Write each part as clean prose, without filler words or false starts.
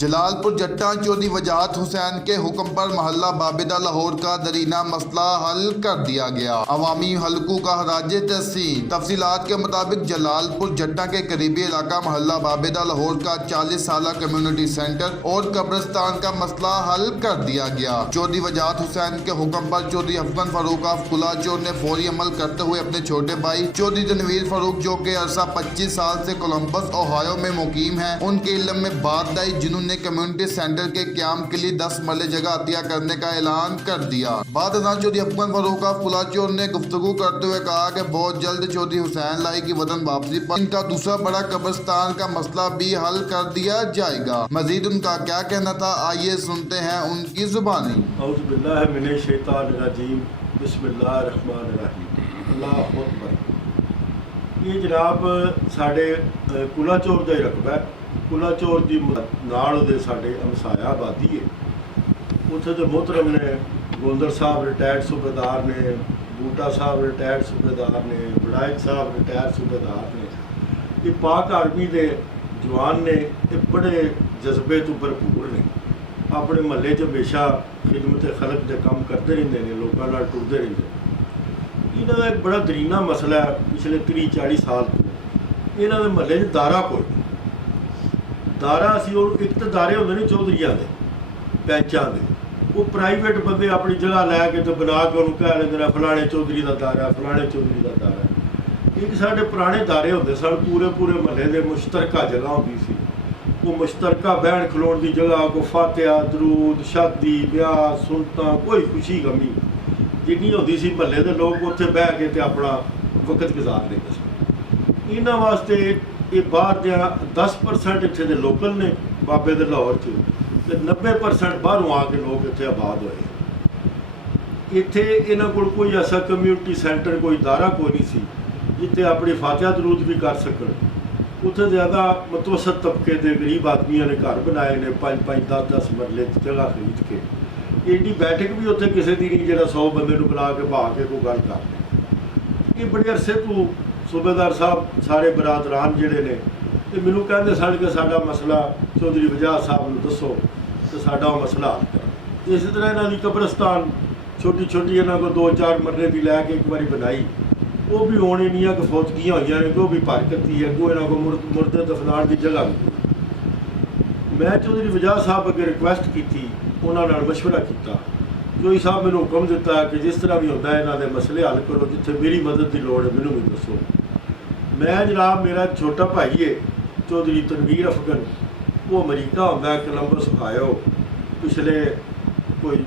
जलालपुर जट्टा चौधरी वजाहत हुसैन के हुक्म पर मोहल्ला बाबेदा लाहौर का दरीना मसला हल कर दिया गया। अवामी हलकों का हराज तहसीन। तफसीलात के मुताबिक जलालपुर जट्टा के करीबी इलाका मोहल्ला बाबेदा लाहौर का 40 साल कम्युनिटी सेंटर और कब्रिस्तान का मसला हल कर दिया गया। चौधरी वजाहत हुसैन के हुक्म पर चौधरी अफगन फारूक ऑफ कुलाचोर ने फौरी अमल करते हुए अपने छोटे भाई चौधरी तनवीर फारूक जो के अरसा 25 साल से कोलंबस ओहायो में मुकीम है, उनके इल्म में बात आई, जिन्होंने कम्युनिटी सेंटर के क्याम के लिए 10 मरले जगह अतिया करने का ऐलान कर दिया। बाद चौधरी अफगन फारूक ऑफ कुलाचोर ने गुफ्तगू करते हुए कहा कि बहुत जल्द चौधरी हुसैन लाई की वतन वापसी पर इनका दूसरा बड़ा कब्रिस्तान का मसला भी हल कर दिया जाएगा। मजीद उनका क्या कहना था, आइए सुनते हैं उनकी जुबानी। औज़ु बिल्लाहि मिनश शैतानिर रजीम, बिस्मिल्लाहिर रहमानिर रहीम, अल्लाहु अकबर। ये जनाब साढ़े कुलाचोर का ही रकबा है। कुलाचोर की नाल दे साढ़े हमसाया आबादी है। उत्थे तो मोहतरम ने गोंदर साहब रिटायर्ड सूबेदार ने, बूटा साहब रिटायर्ड सूबेदार ने, विधायक साहब रिटायर्ड सूबेदार ने, ये पाक आर्मी के जवान ने, ये बड़े जज्बे तो भरपूर ने। अपने महल्ले च हमेशा खिदमत खलक के काम करते रहते हैं, लोगों नाल टुरते रहते हैं। इन्हों का एक बड़ा दरीना मसला है पिछले 30-40 साल तो। इन्हों के महल्ले च दारा कोई दारा असी एक तो दारे होंगे ने चौधरिया के पैंचा के, वो प्राइवेट बंदे अपनी जगह लैके तो बना के उन्होंने कह लेंगे फलाने चौधरी का दारा, फलाने चौधरी का दारा। एक साढ़े पुराने दारे होंगे सन, पूरे पूरे महल्ले के मुश्तरका जगह होंगी सी। वो मुश्तरका बहन खलोण की जगह को फातिहा दरूद शादी ब्याह सुनता कोई खुशी गमी जिन्नी होंदी सी, महल्ले के लोग उत्थे बह के ते अपना वक्त गुजार लेते सन। इन्हां वास्ते ये बाहर दियां 10% इत्थे दे लोकल ने बाबे दे लाहौर च, ते 90% बाहरों आके लोग इत्थे आबाद होए। इत्थे इन्हां कोल कोई ऐसा कम्यूनिटी सेंटर कोई दारा कोई नहीं सी जिथे अपनी फातिहा दरूद भी कर सकन। उत्थे ज़्यादा मतवसत तबके के गरीब आदमियों ने घर बनाए ने 5-5, 10-10 मरले जगह खरीद के। एडी बैठक भी उत्थे किसी दी नहीं जिहड़ा 100 बंदे नूं बुला के बहा के कोई गल कर ले। ये बड़े अरसे तो सूबेदार साहब सारे बरादरान जिहड़े ने ते मैनूं कहंदे सन कि साडा मसला चौधरी वजाहत साहब नूं दसो तो साडा वो मसला हल करो। इस तरह इन्हां दी कब्रिस्तान छोटी छोटी इन्हां को 2-4 मरले की लैके एक बारी बनाई, वो भी होने नहीं है कि फौजगियाँ हुई ने, वो भी भर करती है, अगों इन्हों को मुर्दे दफनाण की जगह भी। मैं चौधरी वजाहत साहब अगर रिक्वेस्ट की, उन्होंने मशवरा किया, चौधरी साहब मैंने हुक्म दिता कि जिस तरह भी होता है इन्हों के मसले हल करो, जिथे मेरी मदद की लोड़ है मैनू भी दसो। मैं जनाब मेरा छोटा भाई है चौधरी तनवीर अफगन, वो अमरीका होंदा कोलंबस ओहायो पिछले कोई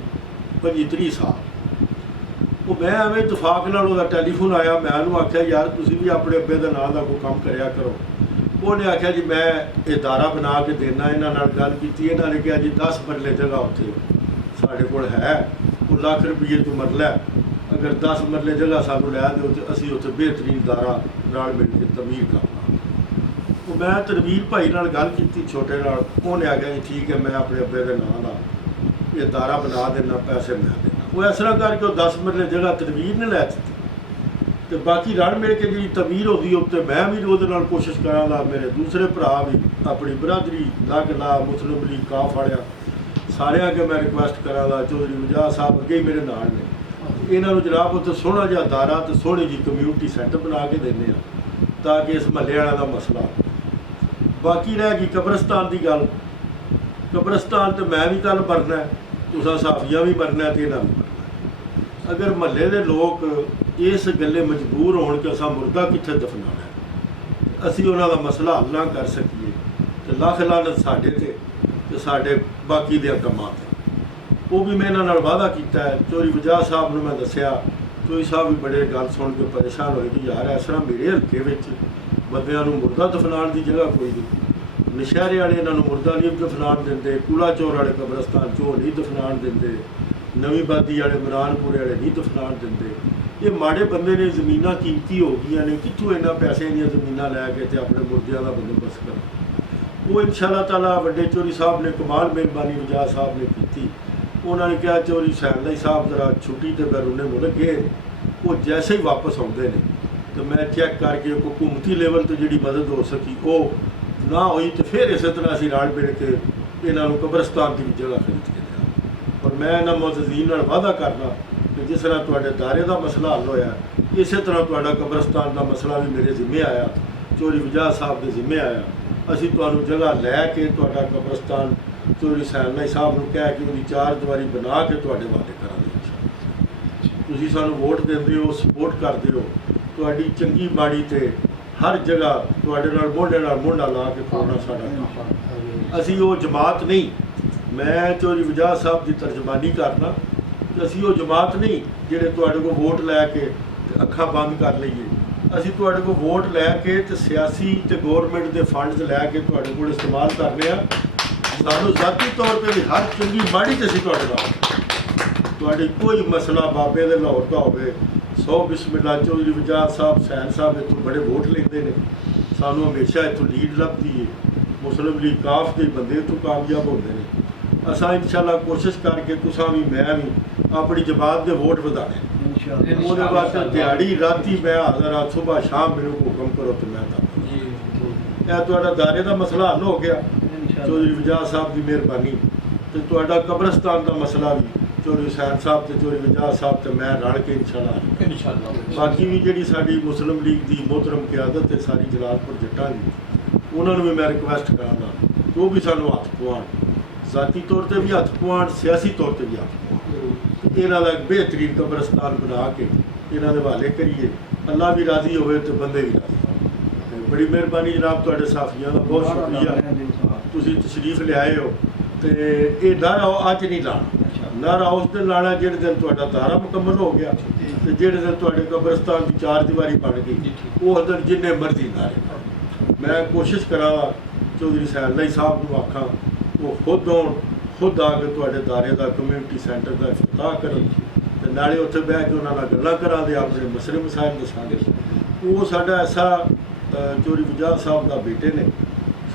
25-30 साल। वो मैं एवं इतफाक नाल उहदा टैलीफोन आया, मैं उन्होंने आख्या यार तुसीं भी अपने अब्बे के नाम का कोई काम करया करो। उन्हें आख्या जी मैं ये दारा बना के देना। इन्हां नाल गल कीती, इन्हां ने कहा जी 10 मरले जगह उत्थे साढ़े कोल है, वो लाख रुपये तो मरला, अगर 10 मरले जगह सानू लै दो तो असीं उत्थे बेहतरीन दारा नाल मिल के तमीर करना। तो मैं तनवीर भाई नाल गल कीती छोटे नाल, उन्हें आख्या जी ठीक है मैं अपने अब्बे के नाम का ये दारा बना देना, पैसे मैं देना। वो इस तरह करके 10 मरले जगह तनवीर ने लै दी, तो बाकी रल मिल के जी तमीर होगी उत्ते मैं भी वो कोशिश कराँगा, मेरे दूसरे भरा भी अपनी बरादरी लग ला मुस्लिम लीग काफ वालिया सारे अगे मैं रिक्वेस्ट कराँगा। चौधरी वजाहत साहब अगे ही मेरे नाल ने, इन्हों जनाब उत्ते सोहना जिहा दारा तो सोहनी जी कम्यूनिटी सेंटर बना के देने ताकि इस महल्ले वालों का मसला। बाकी रह गई कब्रिस्तान की गल, कब्रिस्तान तो मैं भी कल मरना है, तुसां साफिया भी मरना है, तो इन्हां भी मरना। अगर महल्ले के लोग इस गल्ले मजबूर होण कि असां मुर्दा कित्थे दफनाना है, असीं उन्हां दा मसला हल ना कर सकीए तो लख लानत साडे ते साडे बाकी दे कामां ते। वो भी मैं इन्हां नाल वादा कीता है। चौधरी वजाहत साहब नूं मैं दस्सिया, चौधरी साहब भी बड़े गल सुन के परेशान होए कि यार इस तरह मेरे हल्के विच बंदियां नूं मुर्दा दफनाण की जगह कोई नहीं, नशहरे वाले इन्हां नूं मुर्दा नहीं दफनाण दिंदे, कुलाचोर वाले कब्रिस्तान चो नहीं दफनाण दिंदे, नवीं बादी वाले मरानपुरे वाले नहीं दफनाण दिंदे। ये माड़े बंदे ने ज़मीनां कीमती हो गई ने, कित्थों इन्ना पैसे दी ज़मीनां लैके ते अपने मुर्दियां दा बंदोबस्त कर। वो इंशाअल्लाह ताला वड्डे चौधरी साहब ने कमाल मेहरबानी वजाहत साहब ने की। उन्होंने कहा चौधरी हुसैन लाई साहब जरा छुट्टी तो बैरूने मुल्क गए, वो जैसे ही वापस आते हैं तो मैं चैक करके हुकूमती लेवल तो जी मदद हो सकी वो ना हुई, तो फिर इस तरह असीं रल मिल के ਇਹਨਾਂ ਨੂੰ ਕਬਰਸਤਾਨ ਦੀ ਵੀ ਜਗ੍ਹਾ ਖਰੀਦ ਕੇ ਦਿਆਂ। ਔਰ ਮੈਂ ਇਹਨਾਂ ਮੁਅੱਜ਼ਜ਼ੀਨ ਨਾਲ ਵਾਅਦਾ ਕਰਦਾ ਕਿ ਜਿਸ ਤਰ੍ਹਾਂ ਤੁਹਾਡੇ ਦਾਰੇ ਦਾ ਮਸਲਾ ਹੱਲ ਹੋਇਆ, ਇਸੇ ਤਰ੍ਹਾਂ ਤੁਹਾਡਾ ਕਬਰਸਤਾਨ ਦਾ ਮਸਲਾ ਵੀ ਮੇਰੇ ਜ਼ਿੰਮੇ ਆਇਆ, ਚੌਧਰੀ ਵਜਾਦ ਸਾਹਿਬ ਦੇ ਜ਼ਿੰਮੇ ਆਇਆ। ਅਸੀਂ ਤੁਹਾਨੂੰ ਜਗ੍ਹਾ ਲੈ ਕੇ ਤੁਹਾਡਾ ਕਬਰਸਤਾਨ ਚੌਧਰੀ ਸੈਨਾਈ ਸਾਹਿਬ ਨੂੰ ਕਹਿ ਕੇ ਉਹਦੀ 4 ਦੀਵਾਰੀ ਬਣਾ ਕੇ ਤੁਹਾਡੇ ਵਾਅਦੇ ਕਰਾਂਗੇ। ਤੁਸੀਂ ਸਾਨੂੰ ਵੋਟ ਦਿੰਦੇ ਹੋ, ਸਪੋਰਟ ਕਰਦੇ ਹੋ, ਤੁਹਾਡੀ ਚੰਗੀ ਮਾੜੀ ਤੇ ਹਰ ਜਗ੍ਹਾ ਤੁਹਾਡੇ ਨਾਲ ਮੋਢੇ ਨਾਲ ਮੋਢਾ ਲਾ ਕੇ ਖੜੋਣਾ ਸਾਡਾ ਕੰਮ। ਅਸੀਂ ਉਹ ਜਮਾਤ ਨਹੀਂ, ਮੈਂ ਚੌਧਰੀ ਵਜਾਦ ਸਾਹਿਬ ਦੀ ਤਰਜਮਾਨੀ ਕਰਦਾ ਕਿ ਅਸੀਂ ਉਹ ਜਮਾਤ ਨਹੀਂ ਜਿਹੜੇ ਤੁਹਾਡੇ ਕੋਲ ਵੋਟ ਲੈ ਕੇ ਤੇ ਅੱਖਾਂ ਬੰਦ ਕਰ ਲਈਏ। ਅਸੀਂ ਤੁਹਾਡੇ ਕੋਲ ਵੋਟ ਲੈ ਕੇ ਤੇ ਸਿਆਸੀ ਤੇ ਗੌਰਮੈਂਟ ਦੇ ਫੰਡਸ ਲੈ ਕੇ ਤੁਹਾਡੇ ਕੋਲ ਇਸਤੇਮਾਲ ਕਰਨੇ ਆ। ਸਾਨੂੰ ਜ਼ਾਤੀ ਤੌਰ ਤੇ ਵੀ ਹਰ ਚੰਗੀ ਮਾੜੀ ਤੇ ਅਸੀਂ ਤੁਹਾਡੇ ਨਾਲ, ਤੁਹਾਡੀ ਕੋਈ ਮਸਲਾ ਬਾਬੇ ਦੇ ਲਾਹੌਰ ਦਾ ਹੋਵੇ, 100 ਬਿਸਮਿਲ੍ਲਾ ਚੌਧਰੀ ਵਜਾਦ ਸਾਹਿਬ ਸੈਨ ਸਾਹਿਬ ਇੱਥੋਂ ਬੜੇ ਵੋਟ ਲੈਂਦੇ ਨੇ, ਸਾਨੂੰ ਹਮੇਸ਼ਾ ਇੱਥੋਂ ਲੀਡ ਲੱਭਦੀ ਹੈ। ਮੁਸਲਿਮ ਲੀਗ ਕਾਫ ਦੇ ਬੰਦੇ ਇੱਥੋਂ ਕਾਮਯਾਬ ਹੁੰਦੇ ਨੇ। ਅਸਾਂ ਇਨਸ਼ਾਅੱਲਾ ਕੋਸ਼ਿਸ਼ ਕਰਕੇ ਤੁਸਾਂ ਵੀ ਮੈਂ ਵੀ ਆਪਣੀ ਜਮਾਤ ਦੇ ਵੋਟ ਵਧਾਣੇ। ਉਹਦੇ ਵਾਸਤੇ ਦਿਹਾੜੀ ਰਾਤੀ ਮੈਂ ਹਾਜ਼ਰ ਹਾਂ, ਸੁਬਹ ਸ਼ਾਮ ਮੈਨੂੰ ਹੁਕਮ ਕਰੋ ਤੇ ਮੈਂ ਤਾਂ ਇਹ ਤੁਹਾਡਾ ਦਾਰੇ ਦਾ ਮਸਲਾ ਹੱਲ ਹੋ ਗਿਆ ਚੌਧਰੀ ਵਜਾਦ ਸਾਹਿਬ ਦੀ ਮਿਹਰਬਾਨੀ। ਤੇ ਤੁਹਾਡਾ ਕਬਰਸਤਾਨ ਦਾ ਮਸਲਾ ਵੀ ਚੌਧਰੀ ਹੁਸੈਨ ਸਾਹਿਬ ਤੇ ਚੌਧਰੀ ਵਜਾਦ ਸਾਹਿਬ ਤੇ ਮੈਂ ਰਲ ਕੇ ਇਨਸ਼ਾਅੱਲਾ। ਬਾਕੀ ਵੀ ਜਿਹੜੀ ਸਾਡੀ ਮੁਸਲਿਮ ਲੀਗ ਦੀ ਮੁਹਤਰਮ ਕਿਆਦਤ ਹੈ ਸਾਰੀ ਜਲਾਲਪੁਰ ਜੱਟਾਂ ਦੀ, ਉਹਨਾਂ ਨੂੰ ਵੀ ਮੈਂ ਰਿਕੁਐਸਟ ਕਰਾਂਗਾ ਕਿ ਉਹ ਵੀ ਸਾਨੂੰ ਹੱਥ ਪਵਾਉਣ, ਜ਼ਾਤੀ ਤੌਰ ਤੇ ਵੀ ਹੱਥ ਪਵਾਉਣ, ਸਿਆਸੀ ਤੌਰ ਤੇ ਵੀ ਹੱਥ ਪਵਾਉਣ। ਇਹਨਾਂ ਦਾ ਇੱਕ ਬਿਹਤਰੀਨ ਕਬਰਸਤਾਨ ਬਣਾ ਕੇ ਇਹਨਾਂ ਦੇ ਹਵਾਲੇ ਕਰੀਏ। ਅੱਲਾ ਵੀ ਰਾਜ਼ੀ ਹੋਵੇ ਤੇ ਬੰਦੇ ਵੀ ਰਾਜ਼ੀ ਹੋਣ। ਬੜੀ ਮਿਹਰਬਾਨੀ ਜਨਾਬ, ਤੁਹਾਡੇ ਸਾਥੀਆਂ ਦਾ ਬਹੁਤ ਸ਼ੁਕਰੀਆ, ਤੁਸੀਂ ਤਸ਼ਰੀਫ ਲਿਆਏ ਹੋ। ਤੇ ਇਹ ਨਾਰਾ ਅੱਜ ਨਹੀਂ ਲਾਣਾ, ਨਾਰਾ ਉਸ ਦਿਨ ਲਾਣਾ ਜਿਹੜੇ ਦਿਨ ਤੁਹਾਡਾ ਦਾਰਾ ਮੁਕੰਮਲ ਹੋ ਗਿਆ ਤੇ ਜਿਹੜੇ ਦਿਨ ਤੁਹਾਡੇ ਕਬਰਸਤਾਨ ਦੀ 4 ਦੀਵਾਰੀ ਬਣ ਗਈ, ਉਸ ਦਿਨ ਜਿੰਨੇ ਮਰਜ਼ੀ ਨਾਰੇ। ਮੈਂ ਕੋਸ਼ਿਸ਼ ਕਰਾਂ ਚੌਧਰੀ ਸੈਨਾਈ ਸਾਹਿਬ ਨੂੰ ਆਖਾਂ ਉਹ ਖੁਦ ਆਉਣ, ਖੁਦ ਆ ਕੇ ਤੁਹਾਡੇ ਦਾਰੇ ਦਾ ਕਮਿਊਨਿਟੀ ਸੈਂਟਰ ਦਾ ਇਫਤਤਾਹ ਕਰਨ ਤੇ ਨਾਲੇ ਉੱਥੇ ਬਹਿ ਕੇ ਉਹਨਾਂ ਨਾਲ ਗੱਲਾਂ ਕਰਾਂਦੇ, ਆਪਣੇ ਮਸਲੇ ਮਸਾਇਲ ਦੱਸਾਂਗੇ। ਉਹ ਸਾਡਾ ਐਸਾ ਚੌਧਰੀ ਵਜਾਦ ਸਾਹਿਬ ਦਾ ਬੇਟੇ ਨੇ,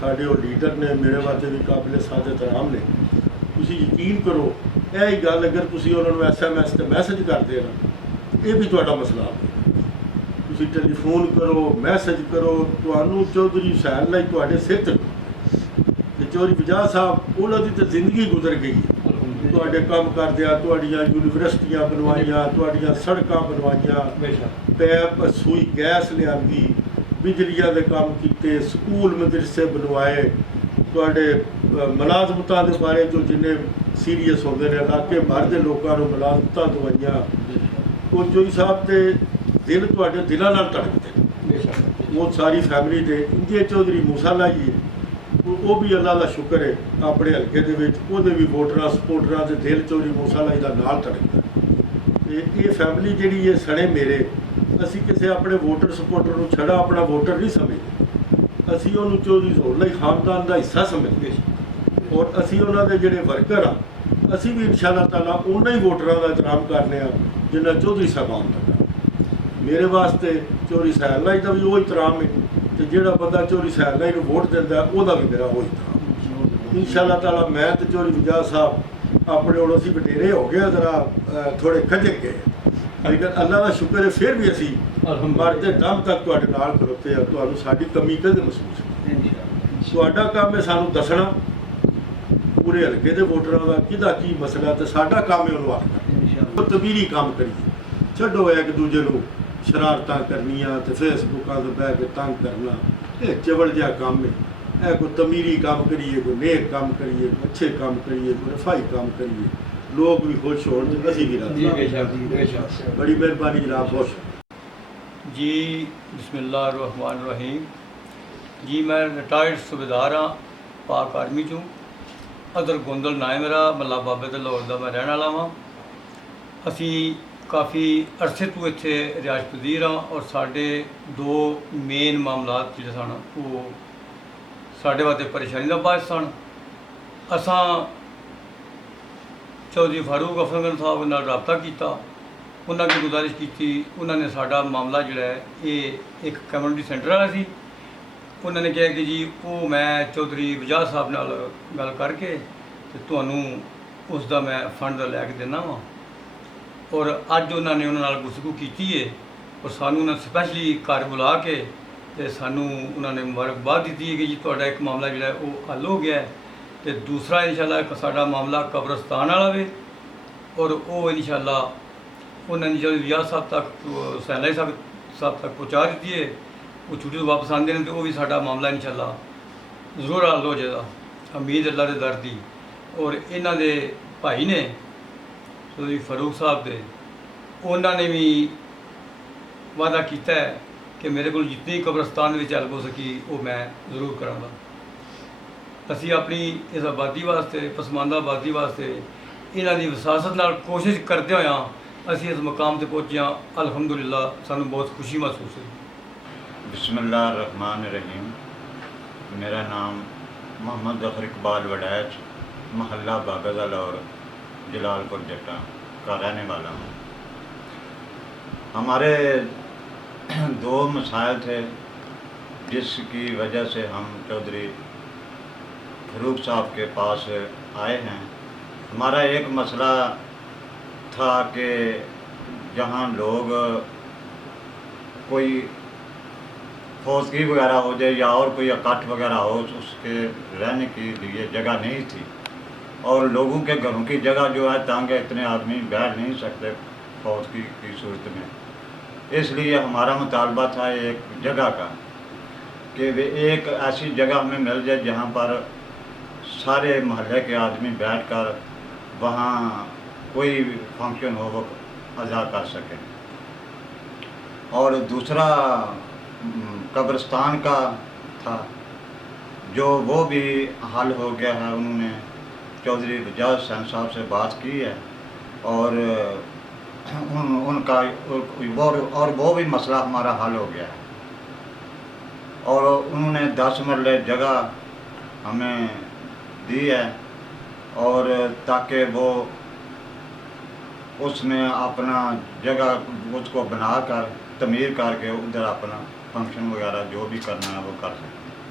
ਸਾਡੇ ਉਹ ਲੀਡਰ ਨੇ, ਮੇਰੇ ਵਾਸਤੇ ਵੀ ਕਾਬਿਲ ਸਾਦਤ ਰਾਮ ਨੇ। ਤੁਸੀਂ ਯਕੀਨ ਕਰੋ, ਇਹ ਹੀ ਗੱਲ ਅਗਰ ਤੁਸੀਂ ਉਹਨਾਂ ਨੂੰ SMS ਤੇ ਮੈਸੇਜ ਕਰਦੇ ਨਾ, ਇਹ ਵੀ ਤੁਹਾਡਾ ਮਸਲਾ ਹੈ। ਤੁਸੀਂ ਟੈਲੀਫੋਨ ਕਰੋ, ਮੈਸੇਜ ਕਰੋ, ਤੁਹਾਨੂੰ ਚੌਧਰੀ ਹੁਸੈਨ ਲਈ ਤੁਹਾਡੇ ਸਿਰ ਤੇ ਚੌਧਰੀ ਵਜਾਦ ਸਾਹਿਬ ਉਹਨਾਂ ਦੀ ਤਾਂ ਜ਼ਿੰਦਗੀ ਗੁਜ਼ਰ ਗਈ। ਤੁਹਾਡੇ ਕੰਮ ਕਰਦਿਆਂ ਤੁਹਾਡੀਆਂ ਯੂਨੀਵਰਸਿਟੀਆਂ ਬਣਵਾਈਆਂ, ਤੁਹਾਡੀਆਂ ਸੜਕਾਂ ਬਣਵਾਈਆਂ, ਪੈਪ ਸੂਈ ਗੈਸ ਲਿਆਂਦੀ, ਬਿਜਲੀਆਂ ਦੇ ਕੰਮ ਕੀਤੇ, ਸਕੂਲ ਮਦਰਸੇ ਬਣਵਾਏ, ਤੁਹਾਡੇ ਮੁਲਾਜ਼ਮਤਾਂ ਦੇ ਬਾਰੇ ਜੋ ਜਿੰਨੇ ਸੀਰੀਅਸ ਹੁੰਦੇ ਨੇ ਇਲਾਕੇ ਭਰ ਦੇ ਲੋਕਾਂ ਨੂੰ ਮੁਲਾਜ਼ਮਤਾਂ ਦਵਾਈਆਂ। ਉਹ ਚੌਧਰੀ ਸਾਹਿਬ ਦੇ ਦਿਲ ਤੁਹਾਡੇ ਦਿਲਾਂ ਨਾਲ ਧੜਕਦੇ ਨੇ। ਉਹ ਸਾਰੀ ਫੈਮਿਲੀ ਦੇ ਇੰਜੇ ਚੌਧਰੀ ਮੂਸਾ ਲਾਈ, ਉਹ ਵੀ ਅੱਲਾ ਦਾ ਸ਼ੁਕਰ ਹੈ ਆਪਣੇ ਹਲਕੇ ਦੇ ਵਿੱਚ ਉਹਦੇ ਵੀ ਵੋਟਰਾਂ ਸਪੋਰਟਰਾਂ ਦੇ ਦਿਲ ਚੌਧਰੀ ਮੂਸਾ ਲਾਈ ਦਾ ਨਾਲ ਧੜਕਦਾ। ਤੇ ਇਹ ਫੈਮਿਲੀ ਜਿਹੜੀ ਹੈ ਸਣੇ ਮੇਰੇ, ਅਸੀਂ ਕਿਸੇ ਆਪਣੇ ਵੋਟਰ ਸਪੋਰਟਰ ਨੂੰ ਛੜਾ ਆਪਣਾ ਵੋਟਰ ਨਹੀਂ ਸਮਝਦੇ, ਅਸੀਂ ਉਹਨੂੰ ਚੌਧਰੀ ਜ਼ੋਰ ਲਈ ਖਾਨਦਾਨ ਦਾ ਹਿੱਸਾ ਸਮਝਦੇ। ਔਰ ਅਸੀਂ ਉਹਨਾਂ ਦੇ ਜਿਹੜੇ ਵਰਕਰ ਆ, ਅਸੀਂ ਵੀ ਇਨਸ਼ਾਅੱਲਾ ਤਾਲਾ ਉਹਨਾਂ ਹੀ ਵੋਟਰਾਂ ਦਾ ਇਤਰਾਮ ਕਰਨੇ ਆ ਜਿੰਨਾ ਚੌਧਰੀ ਸਾਹਿਬਾਨ ਦਾ। ਮੇਰੇ ਵਾਸਤੇ ਚੌਧਰੀ ਸੈਨਾਈ ਦਾ ਵੀ ਉਹ ਇਤਰਾਮ ਹੈ ਤੇ ਜਿਹੜਾ ਬੰਦਾ ਚੌਧਰੀ ਸੈਨਾਈ ਨੂੰ ਵੋਟ ਦਿੰਦਾ ਉਹਦਾ ਵੀ ਮੇਰਾ ਉਹ ਇਤਰਾਮ। ਇਨਸ਼ਾਅੱਲਾ ਤਾਲਾ ਮੈਂ ਤੇ ਚੌਧਰੀ ਵਜਾਦ ਸਾਹਿਬ ਆਪਣੇ ਕੋਲ ਅਸੀਂ ਵਡੇਰੇ ਹੋ ਗਏ, ਜ਼ਰਾ ਥੋੜੇ ਖੱਜਲ ਗਏ, ਲੇਕਿਨ ਅੱਲਾ ਦਾ ਸ਼ੁਕਰ ਹੈ ਫਿਰ ਵੀ ਅਸੀਂ ਮਰਦੇ ਦਮ ਤੱਕ ਤੁਹਾਡੇ ਨਾਲ ਖਲੋਤੇ ਆ। ਤੁਹਾਨੂੰ ਸਾਡੀ ਕਮੀ ਕਦੇ ਮਹਿਸੂਸ ਨਹੀਂ। ਤੁਹਾਡਾ ਕੰਮ ਹੈ ਸਾਨੂੰ ਦੱਸਣਾ ਪੂਰੇ ਹਲਕੇ ਦੇ ਵੋਟਰਾਂ ਦਾ ਕਿਹਦਾ ਕੀ ਮਸਲਾ, ਤੇ ਸਾਡਾ ਕੰਮ ਹੈ ਉਹਨੂੰ ਆਖਣਾ। ਉਹ ਤਬੀਰੀ ਕੰਮ ਕਰੀਏ, ਛੱਡੋ ਇੱਕ ਦੂਜੇ ਨੂੰ ਸ਼ਰਾਰਤਾਂ ਕਰਨੀਆਂ ਤੇ ਫੇਸਬੁੱਕਾਂ 'ਤੇ ਬਹਿ ਕੇ ਤੰਗ ਕਰਨਾ, ਇਹ ਚਵਲ ਜਿਹਾ ਕੰਮ ਹੈ। ਇਹ ਕੋਈ ਤਮੀਰੀ ਕੰਮ ਕਰੀਏ, ਕੋਈ ਨੇਕ ਕੰਮ ਕਰੀਏ, ਅੱਛੇ ਕੰਮ ਕਰੀਏ, ਕੋਈ ਰਫਾਈ ਕੰਮ ਕਰੀਏ, ਲੋਕ ਵੀ ਖੁਸ਼ ਹੋਣ ਤੇ ਅਸੀਂ ਵੀ ਰਾਜ਼ੀ। ਬੜੀ ਮਿਹਰਬਾਨੀ ਜਨਾਬ, ਬਹੁਤ ਜੀ। ਬਿਸਮਿल्लाह रहमान रहीम जी। मैं रिटायर्ड सूबेदार हाँ पाक आर्मी चों। अदर गोंदल ना है मेरा, मल्ला बाबे दे लाहौर दा मैं रहने वाला हाँ। असी काफ़ी अरसे तो इत्थे रिहायश पजीर हाँ और साढ़े 2 मेन मामलात जिहड़े सन वो साढ़े वास्ते परेशानी का बायस सन। असां चौधरी फारूक अफजल साहब नाल राबता किया, उन्होंने गुजारिश की, उन्होंने साडा मामला जिहड़ा है ये एक कम्यूनिटी सेंटर वाला सी। उन्होंने कहा कि जी वो मैं चौधरी वजाद साहब नाल गल करके ते तुहानूं उसका मैं फंड लैके देना वा। और अज उन्होंने उन्होंने गुफ्तगू की है और सानू उन्होंने स्पैशली घर बुला के ते सानू उन्होंने मुबारकबाद दी है कि जी तुहाडा एक मामला जिहड़ा वो हल हो गया है ਤੇ ਦੂਸਰਾ ਇਨਸ਼ਾਅੱਲਾ ਇੱਕ ਸਾਡਾ ਮਾਮਲਾ ਕਬਰਸਤਾਨ ਵਾਲਾ ਵੇ, ਔਰ ਉਹ ਇਨਸ਼ਾਅੱਲਾ ਉਹਨਾਂ ਦੀ ਜਦੋਂ ਵਿਆਹ ਸਾਹਿਬ ਤੱਕ ਸੈਲਾਈ ਸਾਹਿਬ ਤੱਕ ਪਹੁੰਚਾ ਦਿੱਤੀ ਹੈ, ਉਹ ਛੁੱਟੀ ਤੋਂ ਵਾਪਸ ਆਉਂਦੇ ਨੇ, ਤੇ ਉਹ ਵੀ ਸਾਡਾ ਮਾਮਲਾ ਇਨਸ਼ਾਅੱਲਾ ਜ਼ਰੂਰ ਹੱਲ ਹੋ ਜਾਏਗਾ, ਉਮੀਦ ਅੱਲਾ ਦੇ ਦਰ ਦੀ। ਔਰ ਇਹਨਾਂ ਦੇ ਭਾਈ ਨੇ ਸੋਦੀ ਫਾਰੂਕ ਸਾਹਿਬ ਦੇ, ਉਹਨਾਂ ਨੇ ਵੀ ਵਾਅਦਾ ਕੀਤਾ ਹੈ ਕਿ ਮੇਰੇ ਕੋਲ ਜਿੰਨੀ ਕਬਰਸਤਾਨ ਦੇ ਵਿੱਚ ਹੈਲਪ ਹੋ ਸਕੀ ਉਹ ਮੈਂ ਜ਼ਰੂਰ ਕਰਾਂਗਾ। ਅਸੀਂ ਆਪਣੀ ਇਸ ਆਬਾਦੀ ਵਾਸਤੇ, ਪਸਮਾਨਦਾ ਆਬਾਦੀ ਵਾਸਤੇ ਇਹਨਾਂ ਦੀ ਵਿਸਾਸਤ ਨਾਲ ਕੋਸ਼ਿਸ਼ ਕਰਦੇ ਹੋਇਆਂ ਅਸੀਂ ਇਸ ਮੁਕਾਮ ਤੇ ਪਹੁੰਚੇ ਹਾਂ। ਅਲਹਮਦੁਲਿਲਾ ਸਾਨੂੰ ਬਹੁਤ ਖੁਸ਼ੀ ਮਹਿਸੂਸ ਹੋਈ। बिस्मिल्लाहिर्रहमानिर्रहीम। मेरा नाम मोहम्मद ज़फ़र इकबाल वडैच, महल्ला बागज़ लाहौर, जलालपुर जट्टा का रहने वाला हूँ। हमारे दो मसाइल थे जिसकी वजह से हम चौधरी फरूक साहब के पास आए हैं। हमारा एक मसला था कि जहाँ लोग कोई फौजगी वगैरह हो जाए या और कोई इकट्ठ वगैरह हो, उसके रहने के लिए जगह नहीं थी, और लोगों के घरों की जगह जो है तंग है, इतने आदमी बैठ नहीं सकते फौजगी की सूरत में। इसलिए हमारा मुतालबा था एक जगह का कि वे एक ऐसी जगह हमें मिल जाए जहाँ पर सारे महल्ले के आदमी बैठकर वहाँ कोई फंक्शन हो वो अदा कर सकें। और दूसरा कब्रिस्तान का था, जो वो भी हल हो गया है। उन्होंने चौधरी रजाउल हुसैन साहब से बात की है और उनका वो भी मसला हमारा हल हो गया है। और उन्होंने 10 मरले जगह हमें दी है, और ताकि वो उसमें अपना जगह उसको बनाकर तमीर करके उधर अपना फंक्शन वगैरह जो भी करना है वो कर सकें।